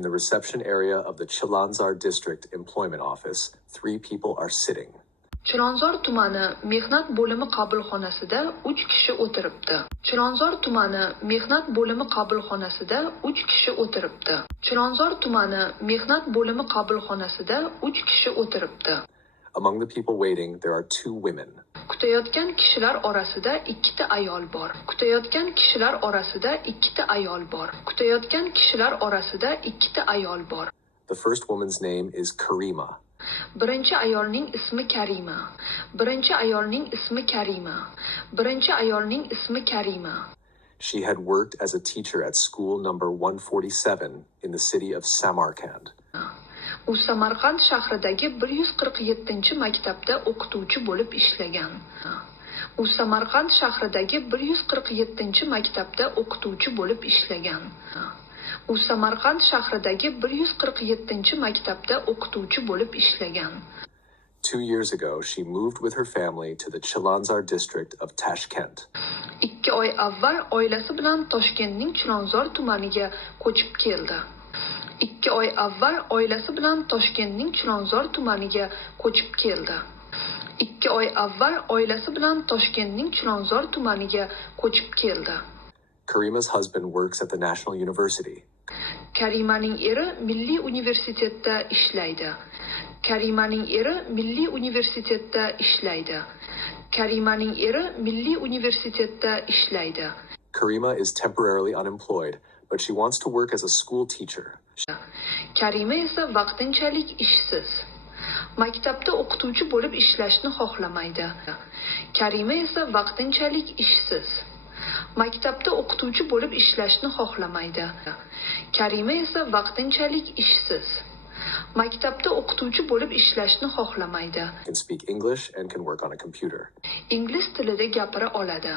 In the reception area of the Chilonzor District Employment Office, 3 people are sitting. Chilonzor tumani mehnat bo'limi qabulxonasida 3 kishi o'tiribdi. Chilonzor tumani mehnat bo'limi qabulxonasida 3 kishi o'tiribdi. Chilonzor tumani mehnat bo'limi qabulxonasida 3 kishi o'tiribdi. Among the people waiting, there are 2 women. Kutayotgan kishilar orasida 2 ta ayol bor. Kutayotgan kishilar orasida 2 ta ayol bor. Kutayotgan kishilar orasida 2 ta ayol bor. The first woman's name is Karima. Birinchi ayolning ismi Karima. Birinchi ayolning ismi Karima. Birinchi ayolning ismi Karima. She had worked as a teacher at school number 147 in the city of Samarkand. U Samarqand shahridagi 147-maktabda o'qituvchi bo'lib ishlagan. U Samarqand shahridagi 147-maktabda o'qituvchi bo'lib ishlagan. U Samarqand shahridagi 147-maktabda o'qituvchi bo'lib ishlagan. 2 years ago, she moved with her family to the Chilonzor district of Tashkent. 2 oy avval oilasi bilan Toshkentning Chilonzor tumaniga ko'chib keldi. 2 oy avval oilasi bilan Toshkentning Chilonzor tumaniga ko'chib keldi. 2 oy avval oilasi bilan Toshkentning Chilonzor tumaniga ko'chib keldi. Karima's husband works at the National University. Karimaning eri Milliy universitetda ishlaydi. Karimaning eri Milliy universitetda ishlaydi. Karimaning eri Milliy universitetda ishlaydi. Karima is temporarily unemployed, but she wants to work as a school teacher. Karima esa vaqtinchalik ishsiz. Maktabda o'qituvchi bo'lib ishlashni xohlamaydi. Karima esa vaqtinchalik ishsiz. Maktabda o'qituvchi bo'lib ishlashni xohlamaydi. Karima esa vaqtinchalik ishsiz. Maktabda o'qituvchi bo'lib ishlashni xohlamaydi. Can speak English and can work on a computer. Ingliz tilida gapira oladi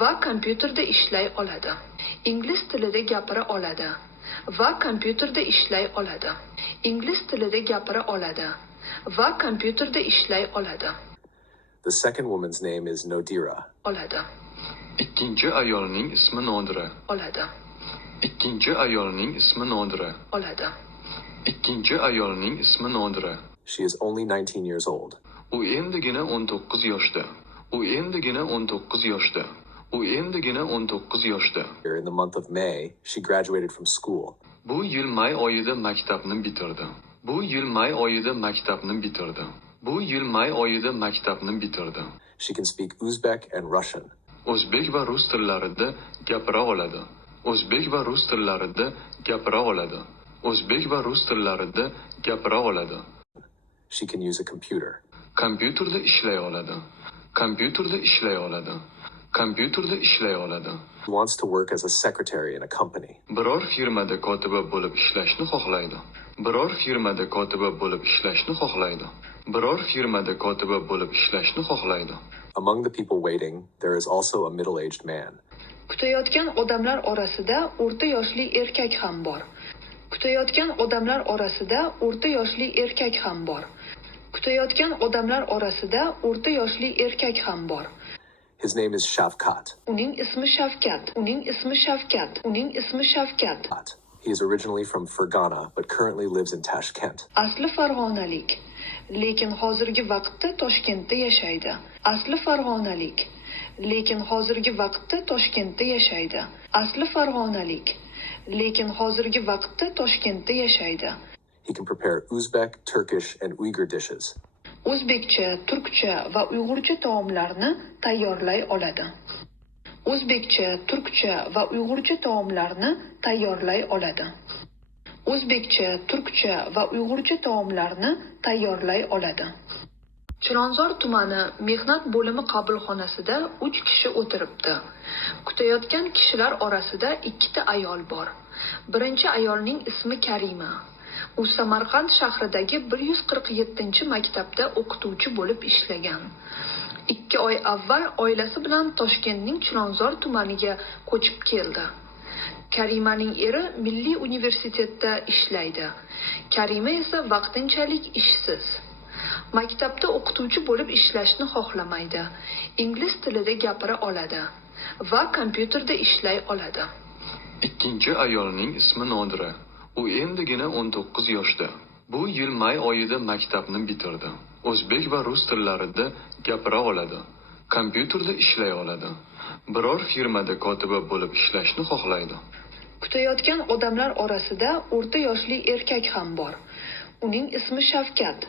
va kompyuterda ishlay oladi. Ingliz tilida gapira oladi va kompyuterda ishlay oladi. Ingliz tilida gapira oladi va kompyuterda ishlay oladi. The second woman's name is Nodira. Oladi. Ikkinchi ayolning ismi Nodira. Oladi. Ikkinchi ayolning ismi Nodira. Oladi. Ikkinchi ayolning ismi Nodira. She is only 19 years old. U endigina 19 yoshda. U endigina 19 yoshda. U endigina 19 yoshda. In the month of May, she graduated from school. Bu yil may oyida maktabni bitirdi. Bu yil may oyida maktabni bitirdi. Bu yil may oyida maktabni bitirdi. She can speak Uzbek and Russian. O'zbek va rus tillarida gapira oladi. O'zbek va rus tillarida gapira oladi. O'zbek va rus tillarida gapira oladi. She can use a computer. Kompyuterda ishlay oladi. Kompyuterda ishlay oladi. Kompyuterda ishlay oladi. She wants to work as a secretary in a company. Biror firmada kotiba bo'lib ishlashni xohlaydi. Biror firmada kotiba bo'lib ishlashni xohlaydi. Biror firmada kotiba bo'lib ishlashni xohlaydi. Among the people waiting, there is also a middle-aged man. Kutayotgan odamlar orasida o'rta yoshli erkak ham bor. Kutayotgan odamlar orasida o'rta yoshli erkak ham bor. Kutayotgan odamlar orasida o'rta yoshli erkak ham bor. His name is Shavkat. Uning ismi Shavkat. Uning ismi Shavkat. Uning ismi Shavkat. He is originally from Fergana, but currently lives in Tashkent. Asli farg'onalik, lekin hozirgi vaqtda Toshkentda yashaydi. Asli farg'onalik, lekin hozirgi vaqtda Toshkentda yashaydi. Asli farg'onalik, lekin hozirgi vaqtda Toshkentda yashaydi. He can prepare Uzbek, Turkish, and Uyghur dishes. O'zbekcha, turkcha va uyg'urcha taomlarni tayyorlay oladi. O'zbekcha, turkcha va uyg'urcha taomlarni tayyorlay oladi. O'zbekcha, turkcha va uyg'urcha taomlarni tayyorlay oladi. Chilonzor tumani mehnat bo'limi qabulxonasida 3 kishi o'tiribdi. Kutayotgan kishilar orasida 2 ta ayol bor. Birinchi ayolning ismi Karima. U Samarqand shahridagi 147-maktabda o'qituvchi bo'lib ishlagan. 2 oy avval oilasi bilan Toshkentning Chilonzor tumaniga ko'chib keldi. Karimaning eri Milliy universitetda ishlaydi. Karima esa vaqtinchalik ishsiz. Maktabda o'qituvchi bo'lib ishlashni xohlamaydi. Ingliz tilida gapira oladi va kompyuterda ishlay oladi. Ikkinchi ayolning ismi Nodira. U endigina 19 yoshda. Bu yil may oyida maktabni bitirdi. O'zbek va rus tillarida gapira oladi. Kompyuterda ishlay oladi. Biror firmada kotiba bo'lib ishlashni xohlaydi. Kutayotgan odamlar orasida o'rta yoshli erkak ham bor. Uning ismi Shavkat.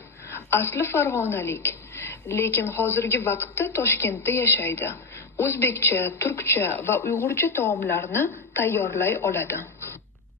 Asli farg'onalik, lekin hozirgi vaqtda Toshkentda yashaydi. O'zbekcha, turkcha va uyg'urcha taomlarni tayyorlay oladi.